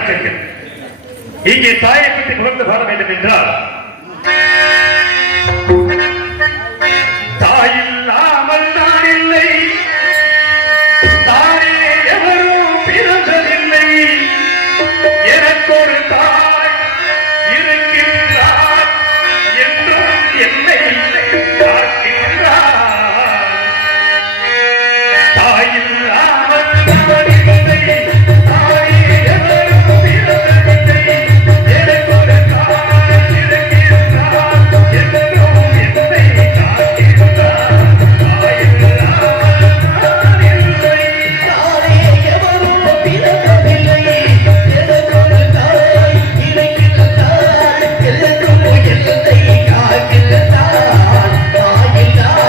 வணக்கங்கள். இங்கே தாயை பற்றி புகழ்ந்து பாட வேண்டும் என்றால் தாயில்லாமல் நான் இல்லை, தானே எவரும் பிறந்ததில்லை, எனக்கு ஒரு தாய் இருக்கின்றார் என்றும் என்னை காக்கின்றார். தாயில்லாமல் நான் இல்லை, தானே எவரும் பிறந்ததில்லை, எனக்கு ஒரு தாய் இருக்கின்றார் என்றும் என்னை காக்கின்றார்.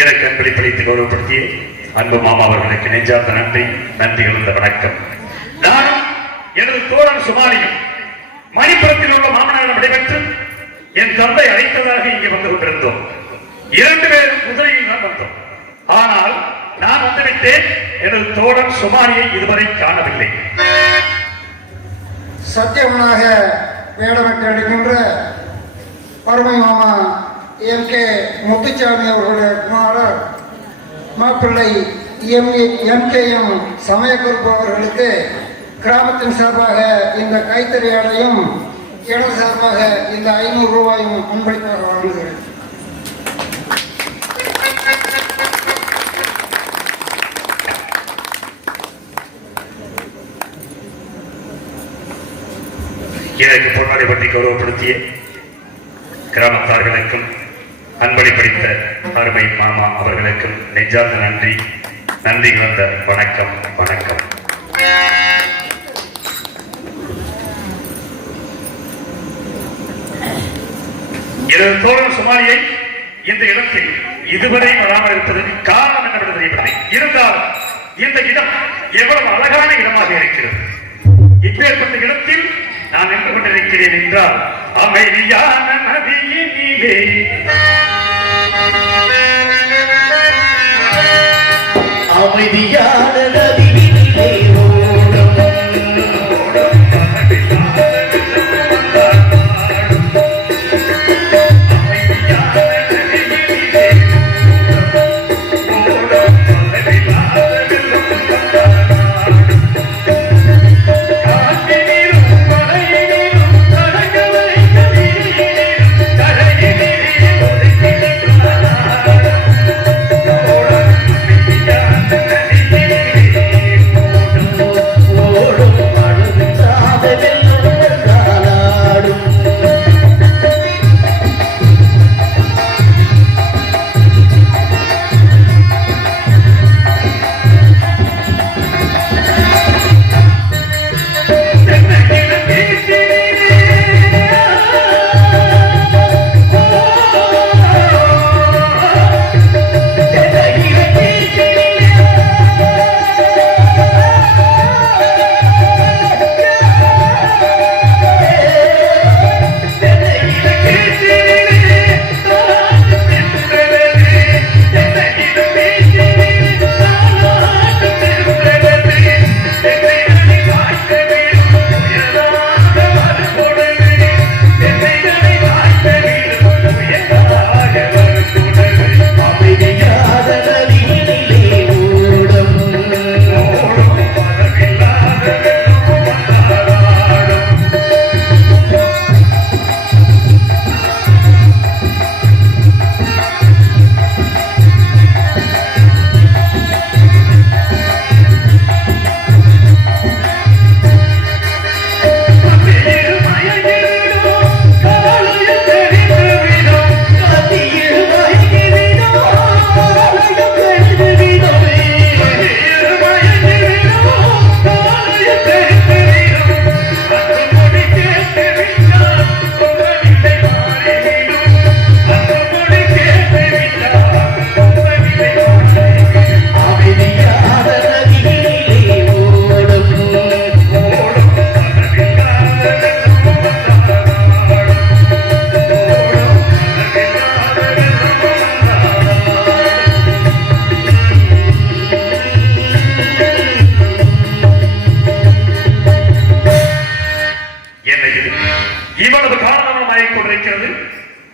எனக்கு அன்பளிப்பளித்து கௌரவப்படுத்திய அன்பு மாமா அவர்களுக்கு நெஞ்சார்ந்த நன்றி கலந்த வணக்கம். நானும் எனது தோழன் சுமாலியும் மணிப்புரத்தில் உள்ள மாமனாரிடம் விடைபெற்று என் தந்தை அழைத்ததாக இங்கே வந்து கொண்டிருந்தோம். 2 பேரும் குதிரையில் தான் வந்தோம். ஆனால் நான் வந்துவிட்டேன். எனது தோழன் சுமாலியை இதுவரை காணவில்லை. சத்தியவனாக வேடமிட்டு அடிக்கின்ற அருமை மாமா MK முத்துச்சாமி அவர்களுடைய குமாரர் மாப்பிள்ளை MKM சமயக்குறுப்பு அவர்களுக்கு கிராமத்தின் சார்பாக இந்த கைத்தறியாடையும் எனது சார்பாக இந்த 500 ரூபாயும் முன்பளிப்பாக வழங்குகிறேன். எனக்கு பொன்னாடை பற்றி கௌரவப்படுத்திய கிராமத்தார்களுக்கும் அன்பளி படித்த அருமை மாமா அவர்களுக்கும் நெஞ்சார்ந்த நன்றி கலந்த வணக்கம் வணக்கம். எனது தோழர் சுமாரியை இந்த இடத்தில் இதுவரை வராமல் இருப்பதற்கு காரணம் என்னவென்று தெரியவில்லை. இருந்தால் இந்த இடம் எவ்வளவு அழகான இடமாக இருக்கிறது. இப்பேற்பட்ட இடத்தில் நான் நின்று கொண்டிருக்கிறேன் என்றால் அமைதியான நதியினிலே அமைதியான நதியினிலே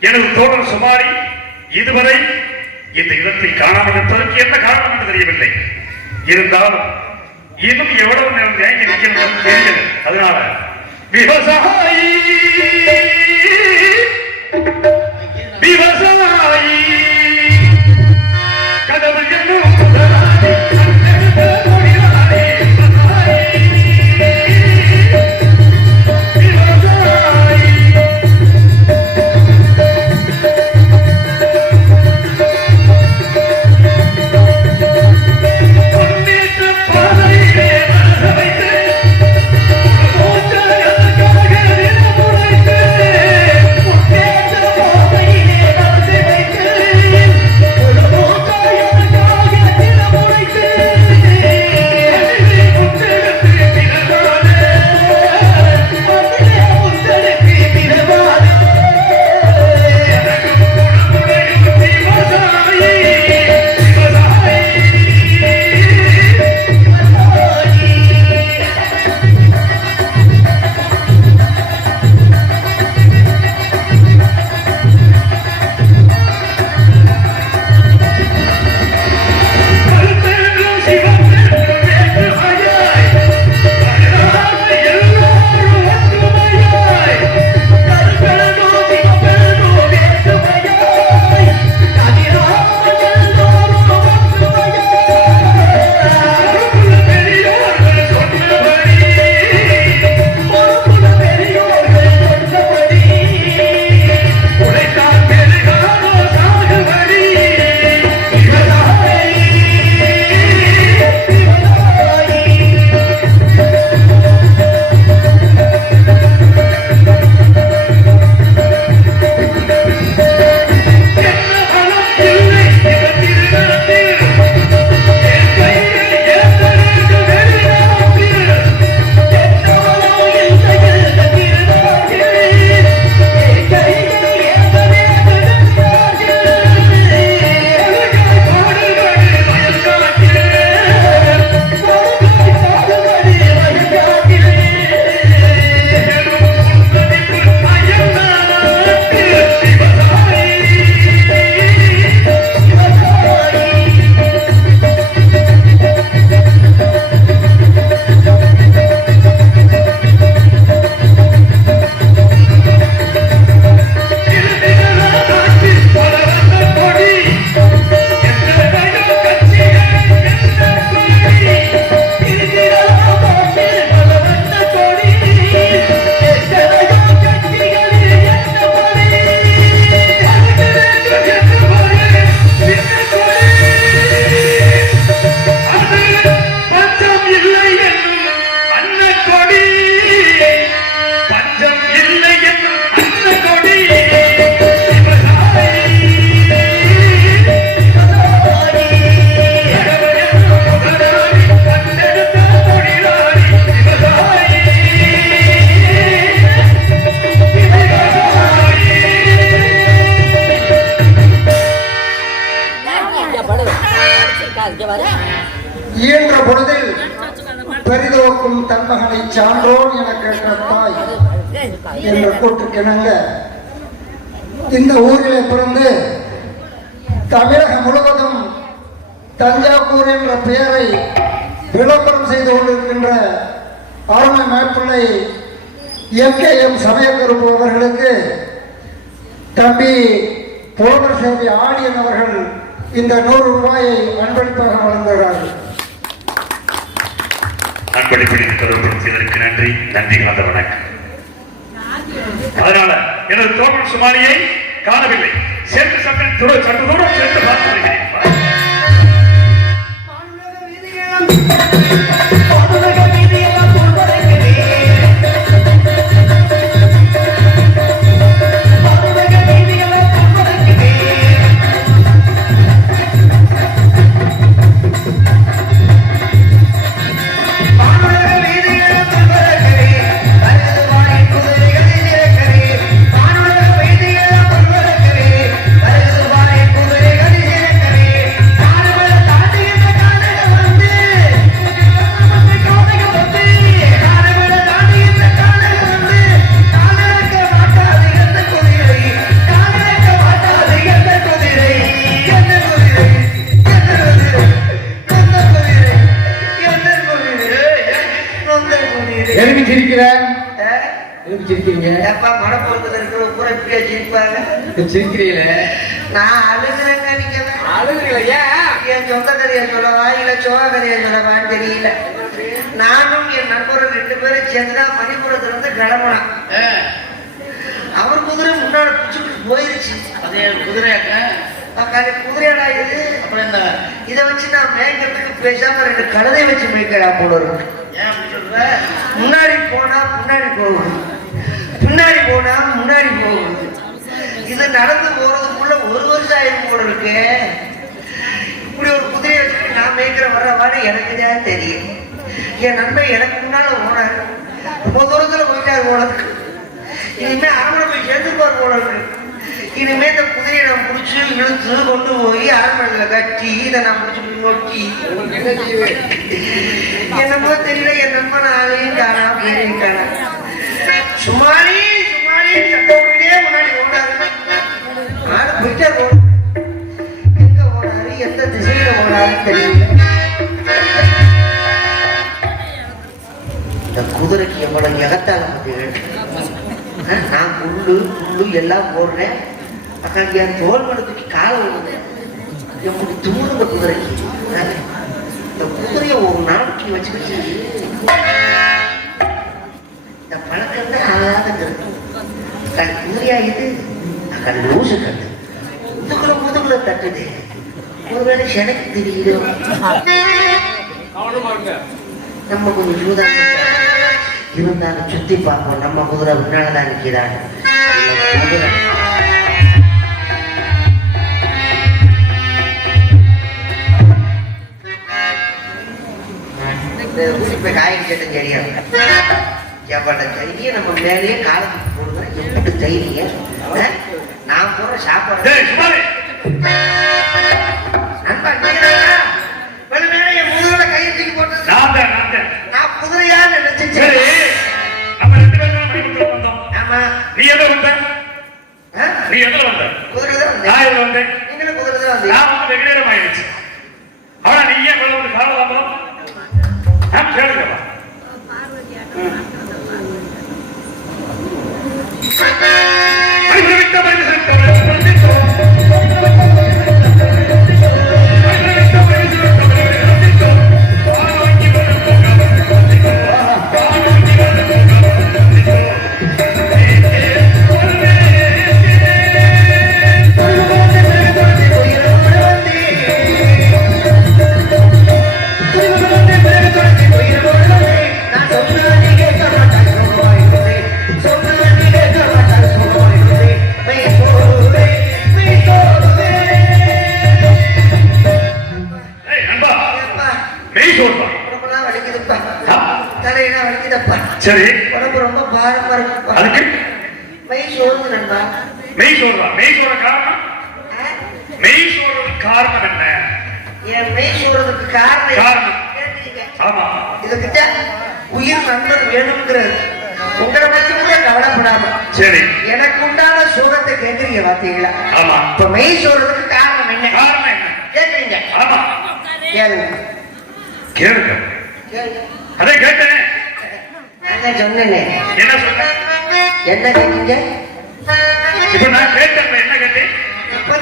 எனது தோழர் சுமாரி இதுவரை இந்த இடத்தில் காணாமல் இருப்பதற்கு என்ன காரணம் என்று தெரியவில்லை. இருந்தாலும் இன்னும் எவ்வளவு நேரம் தேங்கி நிற்கிறது தெரியல. அதனால விவசாயி விவசாயி கடவுள் என்னும் Oh கதிதோக்கும் தன்மகனை சான்றோன் என கேட்ட தாய் என்ற கூற்றுக்கிணங்க இந்த ஊரிலே பிறந்து தமிழகம் முழுவதும் தஞ்சாவூர் என்ற பெயரை விளம்பரம் செய்து கொண்டிருக்கின்ற அருமை மேற்பிள்ளை எம் சமயக்கருப்பு அவர்களுக்கு தம்பி புலவர் சேவை ஆடியன் அவர்கள் இந்த 100 ரூபாயை அன்பளிப்பாக வழங்குகிறார்கள். அன்பளிப்பளித்து தொடர்புபடுத்தியதற்கு நன்றி. நன்றி கலந்த வணக்கம். அதனால எனது தோழர் சுமாரியை காணவில்லை. சேர்த்து சற்று தூரம் சேர்த்து பார்த்து வருகிறேன். நான் அழுகிறேன். என் சொந்த கதையை சொல்லவா இல்ல சோக கதையை சொல்லவான்னு தெரியல. நானும் என் நண்பர்கள் 2 பேரும் சேர்ந்துதான் மணிப்புரத்துல இருந்து கிளம்புனான். அவர் குதிரை முன்னாடி பிடிச்சிட்டு போயிருச்சு. அதே குதிரையாடா இது. இதை வச்சு நான் மேய்க்கிறதுக்கு பேசாம 2 கழுதை வச்சு மேய்க்கிறா போல இருக்கு. முன்னாடி போனா முன்னாடி போகுது, பின்னாடி போனா முன்னாடி போகுது. இது நடந்து போறதுக்குள்ள 1 வருஷம் ஆயிரம் போல இருக்கு. இப்படி ஒரு குதிரையை வச்சுட்டு நான் மேய்க்கிற வர்றவான்னு எனக்கு தான் தெரியும். என் நண்பன் எனக்கு முன்னால போனாரு. ரொம்ப தூரத்துல போயிட்டாரு போல இருக்கு. இனிமே அரண்மனை போய் சேர்ந்துப்பார் போல இருக்கு. இனிமே இந்த குதிரையை நான் பிடிச்சி இழுத்து கொண்டு போய் அரண்மனையில கட்டி இதை நான் பிடிச்சி நோக்கி என்னமோ தெரியல. என் நண்பன் ஆளையும் காணா பேரையும் காணா. சுமாரி சுமாரி சட்டப்படியே முன்னாடி ஓடாரு. ஆடு பிடிச்சா எங்க ஓடாரு, எந்த திசையில ஓடாருன்னு தெரியல. இந்த குதிரைக்கு எவ்வளவு எகத்தால நான் புல்லு எல்லாம் போடுறேன். அக்காங்க என் தோல் மனத்துக்கு காலை விடுது. எப்படி தூணுங்க குதிரைக்கு. இந்த குதிரையை ஒரு நாளைக்கு வச்சுக்கிட்டு இந்த பழக்கம் தான் ஆகாத குதிரையா இது. அக்கா லூசு கட்டு முதுகுல தட்டுது. ஒருவேளை எனக்கு தெரியும். நம்ம கொஞ்சம் சூதான இருந்தாலும் சுத்தி பார்ப்போம். நம்ம குதிரை முன்னால்தான் நிற்கிறாங்க. ஊசி காய்க்கு சட்டம் சரியா எவ்வளோ தைரியம் நம்ம மேலேயே காலத்துக்கு போடுவேன். எப்படி தைரியம் நான் போடுற சாப்பாடு நண்பா என் முதுகுல கையை தூக்கி போட்டது நான் குதிரையா நினைச்சேன். ஆமா நீ எதுல வந்த? நீ எதுல வந்த? குதிரை தான் நான் எதுல வந்தேன்? நீங்களும் குதிரை தான் வந்து. நான் வந்து வெகு நேரம் ஆயிடுச்சு. அவனா நீ ஏன் வந்து காலதாமதம் கேளுங்கப்பா. சரி உடம்பு ரொம்ப பாரமா இருக்கு. அதுக்கு மெய் சோறு நண்பா. மெய் சோறு காரணம்? மெய் சோறுக்கு காரணம் என்ன? என் மெய் சோறுக்கு காரணம் காரணம் ஆமா. இதுகிட்ட உயிர் நண்பர் வேணுங்கிறது உங்களை பத்தி கூட கவலைப்படாம சரி எனக்கு உண்டான சோகத்தை கேட்கறீங்க பாத்தீங்களா? ஆமா. இப்ப மெய் சொல்றதுக்கு காரணம் என்ன? காரணம் என்ன கேட்கறீங்க? ஆமா கேளுங்க கேளுங்க. கேளுங்க. அதை கேட்டேன். நான் சொன்னேனே. என்ன சொன்ன? என்ன கேட்டீங்க? இப்ப நான் கேட்டேன். என்ன கேட்டேன்?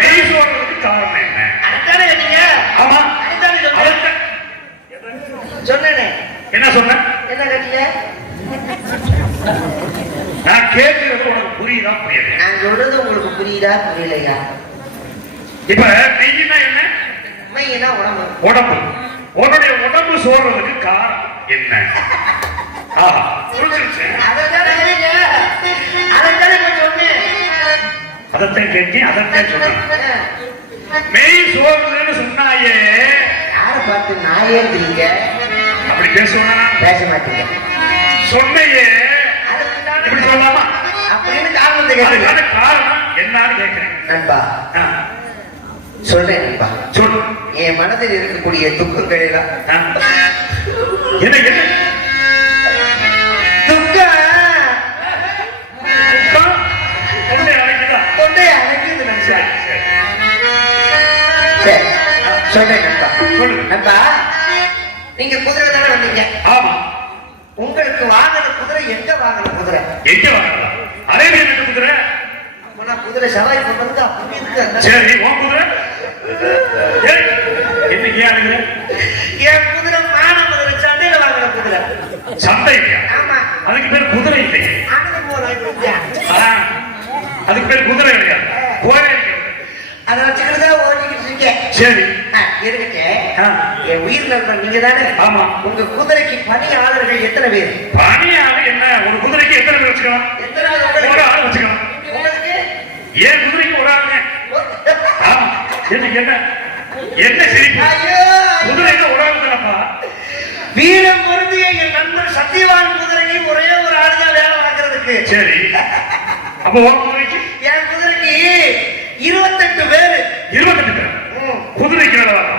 மெய் சொல்றதுக்கு காரணம் என்ன? அதுதானே கேட்டீங்க? ஆமா அதுதானே சொன்னேன். அதுதான். சொன்னேனே. என்ன சொன்ன? என்ன கேட்டீங்க? நான் கேட்கிறது உனக்கு புரியுதா புரியுது? நான் சொல்றது உங்களுக்கு புரியுதா புரியலையா? இப்ப மெய்னா என்ன? மெய்னா உடம்பு. உடம்பு. உன்னுடைய உடம்பு சோறுறதுக்கு காரணம் என்ன? புரிஞ்சிருச்சு. அதைத்தானே கேட்டீங்க? அதைத்தானே இப்ப சொன்னேன். அதைத்தான் கேட்டி அதைத்தான் சொன்னேன். மெய் சோறுன்னு சொன்னாயே யாரை பார்த்து நாயேங்கிறீங்க? அப்படி பேசுவானா? பேச மாட்டீங்க. சொன்னையே இப்படி சொல்லலாமா? அப்படின்னு காரணத்தை கேட்டீங்க. அதுக்கான காரணம் என்னன்னு கேட்கிறேன். நண்பா ஆ, சொல்றேன் நண்பா. சொல்லு. என் மனதில் இருக்கக்கூடிய துக்கங்கள் எல்லாம் ஆ. என்ன என்ன துக்கம் துக்கம்? தொண்டை அடைக்குதா? தொண்டையை அடைக்குது நண்பா. சரி. சரி சொல்றேன் நண்பா. சொல்லு. நண்பா நீங்க குதிரை தானே வந்தீங்க. ஆமா. உங்களுக்கு வாங்கின குதிரை எங்க வாங்கின குதிரை? எங்க வாங்கலாம்? அரேபியனுக்கு குதிரை. ஆனா குதிரை சவாரி பண்றதுக்கு அப்படி இருக்கு. சரி உன் குதிரை ஏய், என்ன ஏன் என் குதிரை மான குதிரை சந்தையில வாங்கின குதிரை. சந்தை இல்லையா? ஆமா. அதுக்கு பேர் குதிரை இல்லையே. ஆனது போறேன். ஆ, அதுக்கு பேர் குதிரை கிடையாது. போரே கிடையாது. அதை வச்சுக்கிட்டு தான் ஓடிக்கிட்டு இருக்கேன். சரி இருக்கே. ஆ. என் உயிர் நண்பன் நீங்க தானே? ஆமா. உங்க குதிரைக்கு பணியாளர்கள் எத்தனை பேர்? பணியாளு என்ன? ஒரு குதிரைக்கு எத்தனை பேர் வச்சுக்கலாம்? எத்தனை ஆள் ஒரு உங்களுக்கு? ஆள் வச்சுக்கலாம். உங்களுக்கு? ஏன் குதிரைக்கு ஒரு ஆளுங்க? ஆமா. என்ன என்ன என்ன சிரிப்பு? ஐயோ, குதிரைக்கு ஒரு ஆள் தானப்பா. வீரம் பொருந்திய என் நண்பர் சத்தியவான் குதிரைக்கு ஒரே ஒரு ஆள் தான் வேலை பார்க்கறதுக்கு. சரி அப்போ உன் குதிரைக்கு என் குதிரைக்கு 28 பேரு. 28 பேர். குதிரைக்கு வேலை வாங்க.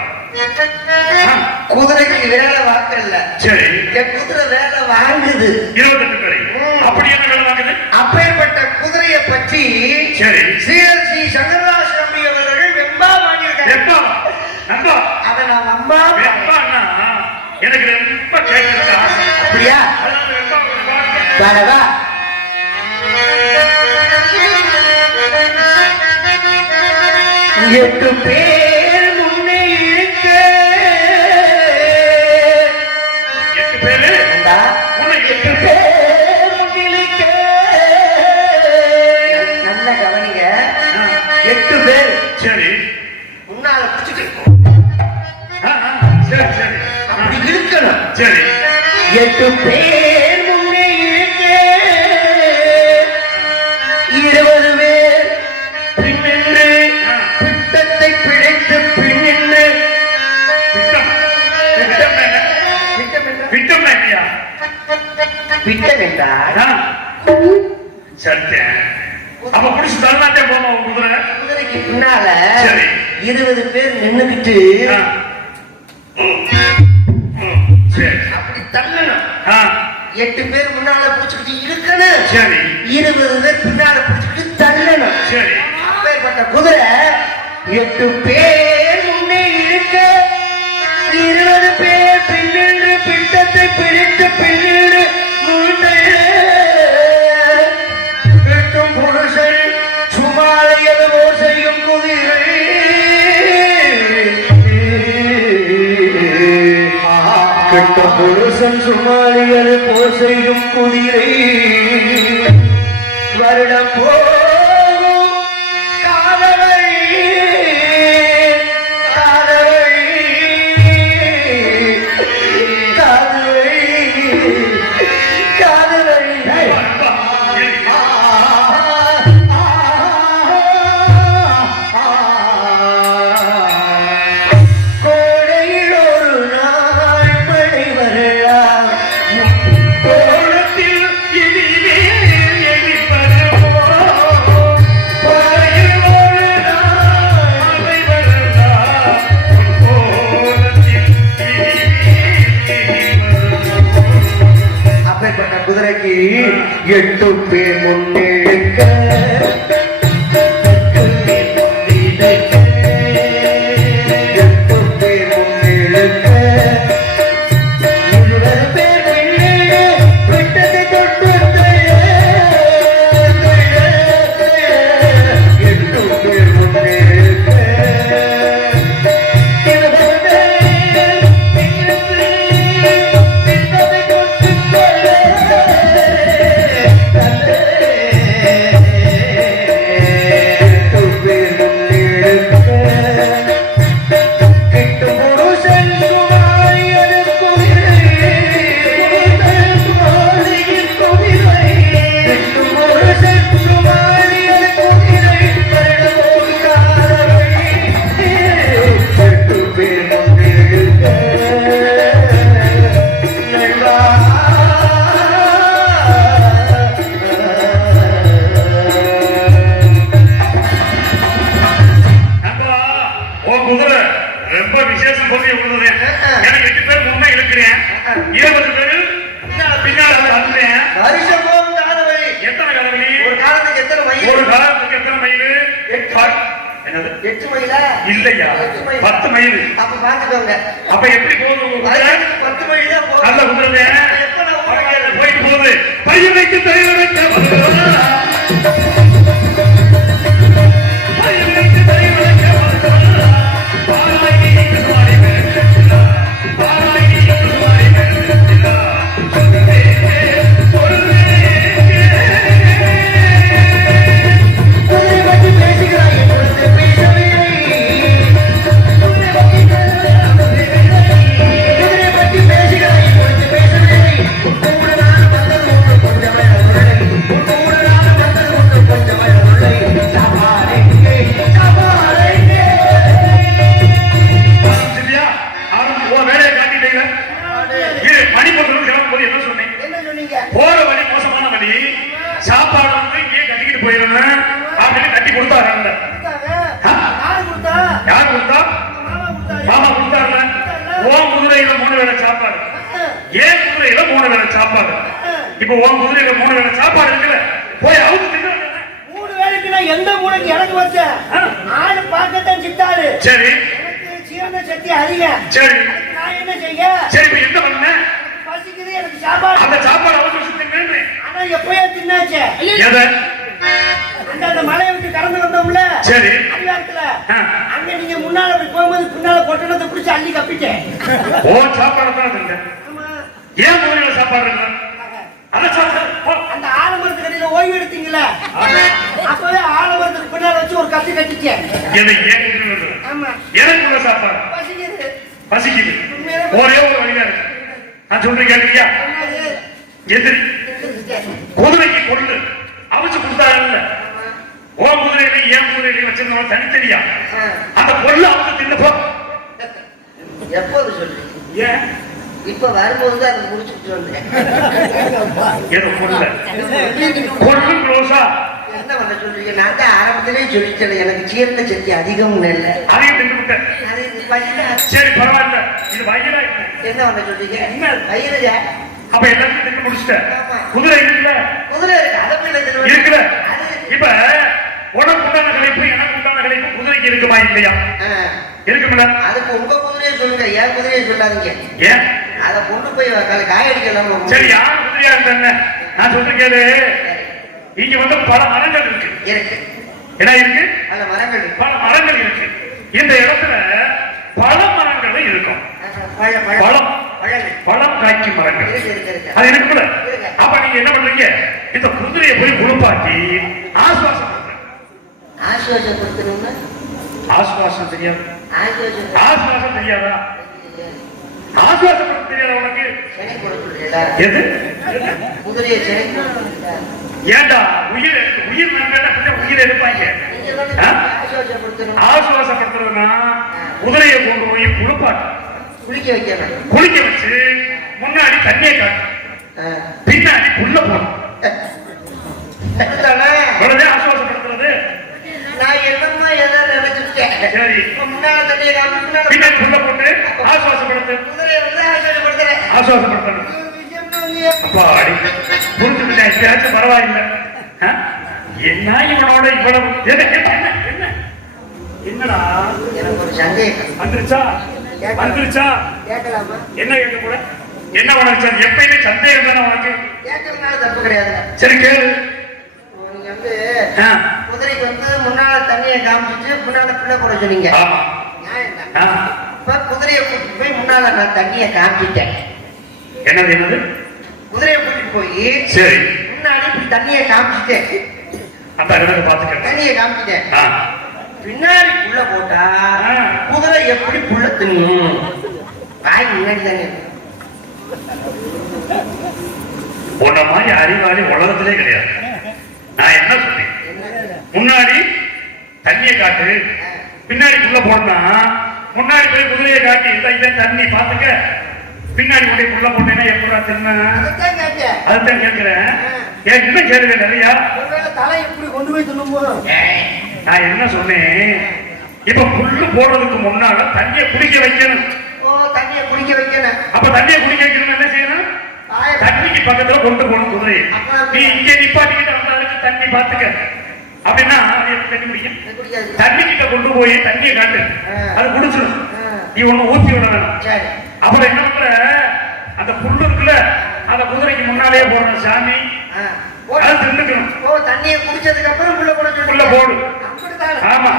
குதிரைக்கு வேலை வாக்கல்ல. சரி என் குதிரை வேலை வாங்குது. 28 பேரை. அப்படி என்ன வேலை வாங்குது? அப்பேற்பட்ட குதிரையை பற்றி சரி ஸ்ரீ சங்கரதாஸ் நம்பி அவர்கள் வெம்பா வாங்கியிருக்காங்க. வெப்பா நண்பா. அதை நான் வம்பா வெப்பான்னா எனக்கு ரொம்ப கேட்கறது ஆசை. அப்படியா? அதனால வெப்பா ஒரு வார்த்தை. வரவா? எட்டு பேர் முன்னே இருக்க. 8 பேரு. உன்னை 8 பேர். நல்ல கவனிங்க. 8 பேர் சரி முன்னால பிடிச்சிட்டு ஆ, ஆ, சரி சரி அப்படி இழுக்கணும். சரி 8 பேர் முன்னே இருக்க. 20 பேர் பின்னின்று பிட்டத்தை பிழைத்து பின்னின்று. பிட்டம். பிட்டம் என்ன? பிட்டம் என்ன? பிட்டம் என்னையா? பிட்டம் என்றால் ஆ, சத்தேன். அப்ப புடிச்சு தரலாத்தே போமா உன் குதிரை. குதிரைக்கு பின்னால சரி. 20 பேர் நின்னுக்கிட்டு ஆ. சரி அப்படி தள்ளணும். ஆ, 8 பேர் முன்னால பிடிச்சிக்கிட்டு இழுக்கணும். சரி 20 பேர் பின்னால பிடிச்சிக்கிட்டு தள்ளணும். சரி அப்பேற்பட்ட குதிரை 8 பேர் முன்னே இழுக்க, 20 பேர் பின்னின்று பிட்டத்தை பிடித்து பின்னின்று கட்டும் புருஷன் சுமாலையது ஓசையும் குதிரை. கட்டும் புருஷன் சுமாலியது போர் செய்யும் குதிரை. வருடம் போகும் காதலை காதலை காதலை காதலை கோடையில் ஒரு நாள் மழை வரலாம். தோளத்தில் இனிமேல் எரிப்பதுவோ குதிரைக்கு 8 பேர் முன்னெடுக்க இல்லையா 10 மைல். அப்ப பாத்துக்கோங்க. அப்ப எப்படி போகுது? 10 மைல் தான் போகுது. நல்ல குதிரை போயிட்டு போகுது. பையன் வைத்து தலைவர் வைக்க சாப்பாடு. இப்ப உன் குதிரையில 3 வேளை சாப்பாடு இருக்குல்ல, போய் அவுத்து தின்னு. 3 வேளைக்கு நான் எந்த மூளைக்கு எனக்கு வச்ச ஆளு பார்க்கத்தான் சித்தாரு. சரி, எனக்கு சீரண சக்தி அதிகம். சரி, நான் என்ன செய்ய? சரி, இப்ப என்ன பண்ண? பசிக்குது, எனக்கு சாப்பாடு. அந்த சாப்பாடு அவுத்து தின்னு. ஆனா எப்பயே தின்னாச்சே. எதை? அந்த மலையை விட்டு கடந்து வந்தோம்ல. சரி, அடிவாரத்துல அங்க நீங்க முன்னால போகும்போது பின்னால கொட்டணத்தை பிடிச்சி அள்ளி கப்பிட்டேன். ஓ, சாப்பாடு தான் தின்ன. ஏன் குதிரையில சாப்பாடு இருக்கு? அந்த ஆலமரத்து கடையில ஓய்வு எடுத்தீங்களா? அப்பவே ஆலமரத்துக்கு பின்னால வச்சு ஒரு கத்தி கட்டிச்சேன். எனக்கு சாப்பாடு பசிக்குது. ஒரே ஒரு வழியா இருக்கு. நான் சொல்றேன் கேட்கறியா? எதிரி குதிரைக்கு கொண்டு அவிச்சு கொடுத்தாங்கல்ல, ஓ குதிரையில ஏன் குதிரையில வச்சிருந்தவங்க தனித்தனியா அந்த பொருள் அவிச்சு தின்னு போ. எப்போது சொல்லு? ஏன் இப்ப வரும்போது அதை முடிச்சுட்டு வந்தேன். என்ன பண்ண சொல்றீங்க? நான் தான் ஆரம்பத்திலே சொல்லிட்டேன், எனக்கு சீரண சக்தி அதிகம் இல்லை. சரி, பரவாயில்ல. இது வயிறா என்ன பண்ண சொல்றீங்க? என்ன வயிறு? அப்ப எல்லாத்தையும் தின்னு முடிச்சுட்டேன். குதிரை இருக்குல்ல, குதிரை இருக்கு, அதை போய் இருக்குல்ல. இப்ப உனக்கு உண்டான கலைப்பு எனக்கு உண்டான கலைப்பு குதிரைக்கு இருக்குமா இல்லையா? இருக்குமில்ல. அதுக்கு உங்க குதிரையை சொல்லுங்க, ஏன் குதிரையை சொல்லாதீங்க. ஏன்? அதை கொண்டு போய் காயடிக்கலாம். சரி, யார் குதிரையா இருந்த நான் சொல்றேன் கேளு. இங்க வந்து பல மரங்கள் இருக்கு. என்ன இருக்கு? பல மரங்கள் இருக்கு. இந்த இடத்துல பல மரங்களும் இருக்கும். பழம் காய்க்கும் மரங்கள் அது இருக்குல்ல. அப்ப நீங்க என்ன பண்றீங்க? இந்த குதிரையை போய் குளிப்பாட்டி ஆசுவாசப்படுத்தணும்னா ஆசுவாசம் தெரியாது. ஆசுவாசம் தெரியாதா? ஆசுவாசப்படுத்த தெரியாதா உனக்கு? எது? குதிரையை ஏண்டா உயிர் உயிர் உயிர் எடுப்பாங்க. ஆசுவாசப்படுத்துறதுனா குதிரையை கொண்டு போய் குளிப்பாட்டு குளிக்க வைக்கணும். குளிக்க வச்சு முன்னாடி தண்ணியை காட்டு, பின்னாடி புல்ல போடும். ஆசுவாசப்படுத்துறது. நான் என்னமா எதாவது நினைச்சிருக்கேன். சரி, முன்னால தண்ணியை காட்டு, பின்னாடி புல்ல போட்டு ஆசுவாசப்படுத்து. குதிரையை வந்து ஆசுவாசப்படுத்துறேன். ஆசுவாசப்படுத்தணும். அப்பா அடி புரிஞ்சுக்கிட்டேன், இப்பயாச்சும் பரவாயில்லை. என்ன இவனோட இவ்வளவு என்னடா எனக்கு ஒரு சந்தேகம் வந்துருச்சா வந்துருச்சா? கேட்கலாமா? என்ன கேட்க கூட என்ன உனக்கு எப்பயுமே சந்தேகம் தானே உனக்கு? கேட்கறதுனால தப்பு கிடையாது. சரி கேளு. நீங்க குதிரைக்கு முன்னால தண்ணியை காமிச்சு முன்னால பிள்ளை போட சொன்னீங்க. இப்ப குதிரையை கூட்டிட்டு போய் முன்னால நான் தண்ணியை காமிச்சிட்டேன். என்னது என்னது? குதிரையை கூட்டிட்டு போய் சரி முன்னாடி இப்படி தண்ணியை காமிச்சிட்டேன். அந்த இடத்துல பாத்துக்க தண்ணியை காமிச்சிட்டேன். பின்னாடி புள்ள போட்டா குதிரை எப்படி புள்ள தின்னும்? வாய் முன்னாடி தானே. உன்ன மாதிரி அறிவாளி உலகத்திலே கிடையாது. நான் என்ன சொன்னேன்? முன்னாடி தண்ணியை காட்டு, பின்னாடி புள்ள போடனா முன்னாடி போய் குதிரையை காட்டி இதான் தண்ணி பாத்துக்க, பின்னாடி போய் புள்ள போட்டேன்னா எப்படா தின்ன? அதுதான் கேட்கிறேன். ஏன் இன்னும் கேளுங்க நிறையா. தலை எப்படி கொண்டு போய் தின்னும் போதும் நான் என்ன சொன்னேன்? இப்ப புல்லு போடுறதுக்கு முன்னால தண்ணியை குடிக்க வைக்கணும். தண்ணியை குடிக்க வைக்கணும். அப்ப தண்ணியை குடிக்க வைக்கணும் என்ன செய்யணும்? தண்ணிக்கு பக்கத்துல கொண்டு போகணும் குதிரையை. நீ இங்க நிப்பாட்டிக்கிட்ட வந்தாலும் தண்ணி பாத்துக்க அப்படின்னா அது எப்படி தண்ணி குடிக்கும்? தண்ணி கிட்ட கொண்டு போய் தண்ணியை காட்டு, அது குடிச்சிடும். நீ ஒண்ணு ஊத்தி விட வேணும். அப்புறம் என்ன பண்ற? அந்த புல்லு இருக்குல்ல அந்த குதிரைக்கு முன்னாலேயே போடணும் சாமி. அது தின்னுக்கணும். தண்ணியை குடிச்சதுக்கு அப்புறம் புள்ள போட புள்ள போடு. ஆமா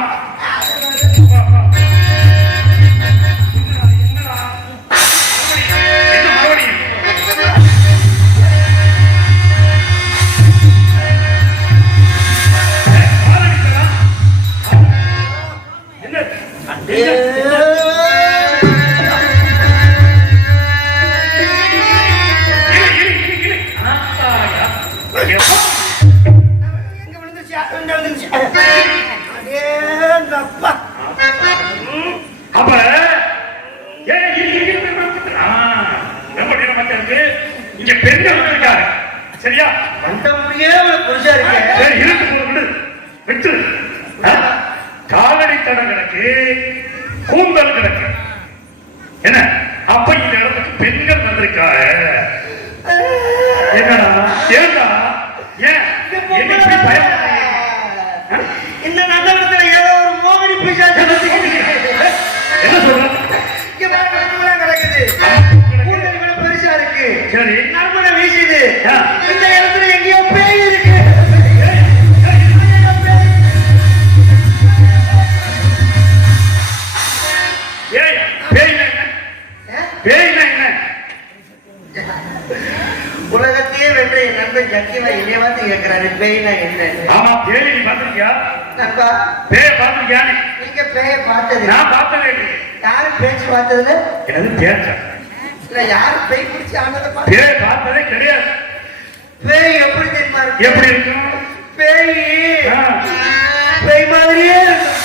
சரியா? காலடி தடம் கிடக்கு, கூந்தல் கிடக்கு. என்ன அப்ப இந்த இடத்துக்கு பெண்கள் வந்திருக்காங்க. என்னடா ஏண்டா ஏன் இந்த நகரத்துல ஏதோ ஒரு மோகினி பிசாசு என்ன சொல்ற? கிடக்குது, பெருசா இருக்கு. சரி நறுமண வீசுது. இந்த இடத்துல எங்கேயோ பேய் இருக்கு. உலகத்தையே வென்ற என் நண்பன் ஜக்கிவா என்னைய பார்த்து கேட்கிறாரு பேய்னா என்ன? ஆமா பேய் நீ பாத்திருக்கியா? நண்பா பேய பாத்திருக்கியா? நீங்க பேய பார்த்தது? நான் பார்த்ததே இல்லை. யாரும் பேச்சு பார்த்ததுல? எனது பேச்சா இல்ல யாரும் பேய் பிடிச்சி ஆனதை பேய பார்த்ததே கிடையாது. பேய் எப்படி தெரியுமா இருக்கு? எப்படி இருக்கும்? பேய் பேய் மாதிரியே இருக்கும்.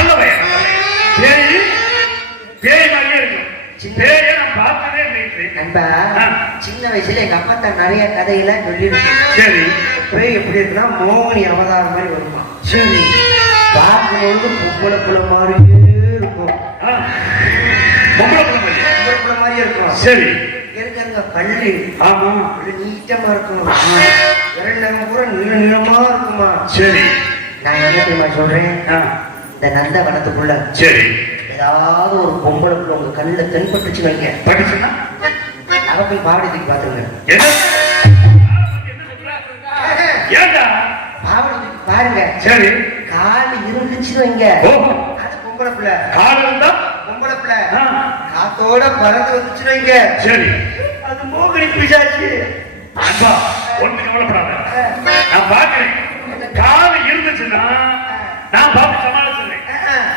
அல்லவே பேய் பேய் மாதிரியே இருக்கும். பேய நான் பார்த்ததே இல்லை. நண்பா சின்ன வயசுல எங்க அப்பா தான் நிறைய கதையெல்லாம் சொல்லிருக்கு. சரி பேய் எப்படி இருக்குன்னா மோகினி அவதாரம் மாதிரி வருமா. சரி பார்க்கும்போது பொம்பளை புள்ள மாதிரியே இருக்கும். பொம்பளை புள்ள மாதிரியே இருக்கும். சரி இருக்க பள்ளி ஆமா நீட்டமா இருக்கும். இரண்டு பூரா நீள நீளமா இருக்குமா. சரி நான் என்ன தெரியுமா சொல்றேன்? இந்த நந்தவனத்துக்குள்ள சரி ஏதாவது ஒரு பொம்பளை புள்ள உங்க கண்ணுல தென்பட்டுச்சு வைங்க, பட்டுச்சுன்னா அவ போய் பாவடிக்கு பாத்துருங்க. பாவடிக்கு பாருங்க. சரி கால் இருந்துச்சு வைங்க, அது பொம்பளை புள்ள. கால் இருந்தா பொம்பளை புள்ள. காத்தோட பறந்து வந்துச்சு வைங்க, சரி அது மோகினி பிசாசு. அப்பா ஒண்ணு கவலைப்படாத, நான் பாக்குறேன். கால் இருந்துச்சுன்னா நான் பார்த்து சமாளிச்சிருக்கேன்.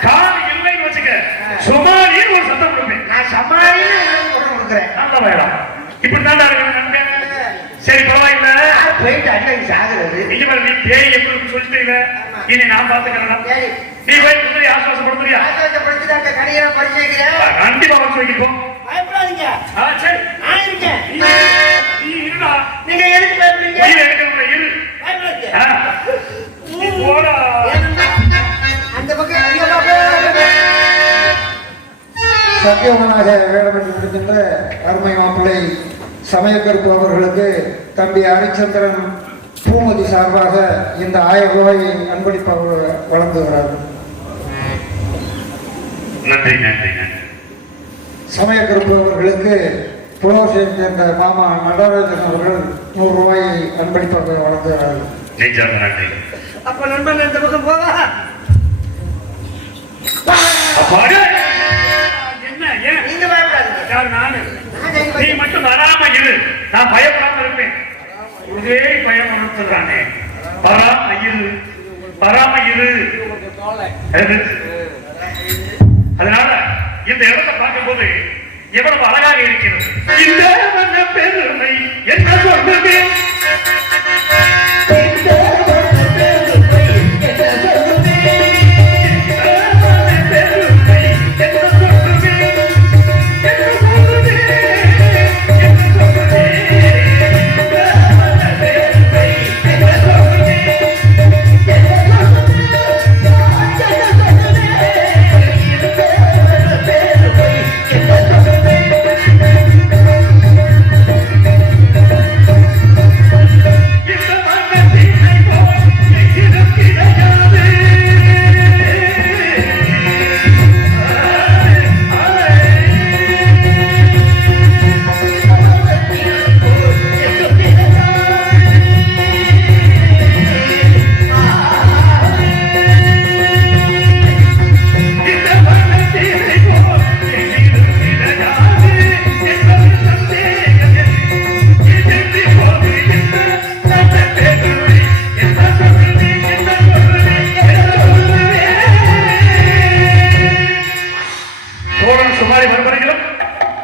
கால் இல்லைன்னு வச்சுக்க சுமாரின்னு ஒரு சத்தம் கொடுப்பேன். நான் சமாளின்னு கொடுக்குறேன். நல்ல வேடம் இப்படிதான் இருக்கேன். சரி பரவாயில்ல, போயிட்டு அடிக்கடி சாகுறது. நீங்க நீ பேய் எப்படி சொல்லிட்டீங்க, இனி நான் பாத்துக்கிறேன். நீ போய் குதிரை ஆசுவாசப்படுத்துறியா? ஆசுவாசப்படுத்தி கடையில பரிசு வைக்கிறேன். கண்டிப்பா வச்சு வைக்கிறோம். பயப்படாதீங்க. சரி நான் இருக்கேன். நீ இருடா. நீங்க எதுக்கு பயப்படுறீங்க? நீ எடுக்கணும் இரு. பயப்படாதீங்க. நீ போடா. அந்த பக்கம் சத்தியவனாக வேடம் என்று இருக்கின்ற அருமை மாப்பிள்ளை சமயக்கருப்பு அவர்களுக்கு தம்பி ஹரிச்சந்திரன் பூமதி சார்பாக இந்த 1000 ரூபாயை அன்பளிப்பாக வழங்குகிறார்கள். நன்றி நன்றி நன்றி. சமயக்கருப்பு அவர்களுக்கு புலவர்களை சேர்ந்த மாமா நடராஜன் அவர்கள் 100 ரூபாயை அன்பளிப்பாக வழங்குகிறார்கள். நெஞ்சார்ந்த நன்றி. அப்ப நண்பன் இந்த பக்கம் போவா. அப்பாடே! என்ன ஏன் நீங்க பயப்படாதீங்க. யார் நானு? நீ மட்டும் வராம இரு, நான் பயப்படாம இருப்பேன். ஒரே பயம் உணர்த்துறானே, வராம இரு வராம இரு. அதனால இந்த இடத்தை பார்க்கும்போது எவ்வளவு அழகாக இருக்கிறது. இந்த மன பெருமை என்ன சொல்றது?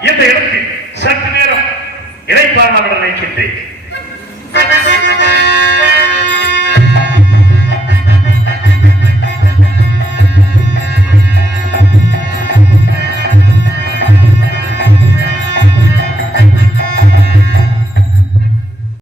இந்த இடத்தில் சற்று நேரம் இறைப்பார்வை நினைக்கின்றேன்.